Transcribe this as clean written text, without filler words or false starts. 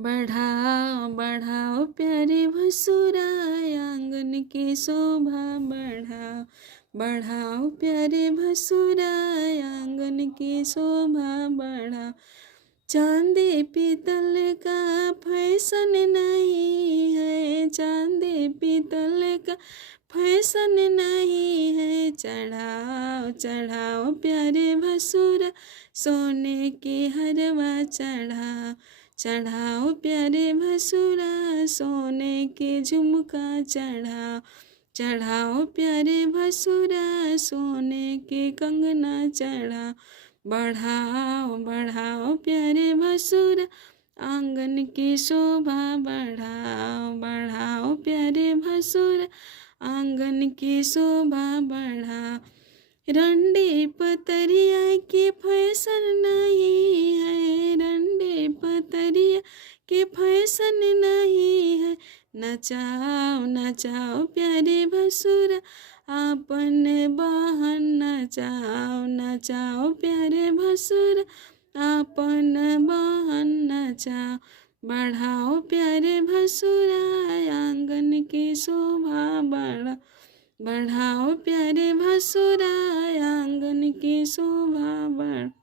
बढ़ाओ बढ़ाओ प्यारे भसुरा, आंगन की शोभा बढ़ाओ। बढ़ाओ प्यारे भसुरा, आंगन की शोभा बढ़ाओ। चांदी पीतल का फैशन नहीं है, चांदी पीतल का फैशन नहीं है। चढ़ाओ चढ़ाओ प्यारे भसुरा, सोने के हरवा चढ़ाओ। चढ़ाओ प्यारे भसुरा, सोने के झुमका चढ़ाओ। चढ़ाओ प्यारे भसुरा, सोने के कंगना चढ़ाओ। बढ़ाओ बढ़ाओ प्यारे भसुरा, आंगन की शोभा बढ़ाओ। बढ़ाओ प्यारे भसुरा, आंगन की शोभा बढ़ाओ। रंडी पतरिया की फैशन नहीं है, रंडी पतरिया की फैशन नहीं है। नचाओ नचाओ प्यारे भसुरा, आपन बहन नचाओ। नचाओ प्यारे भसुरा, आपन बहन नचाओ। बढ़ाओ प्यारे भसुरा, आंगन की शोभा बढ़ाओ। बढ़ाओ प्यारे भसुरा, आंगन की शोभा बढ़ाओ।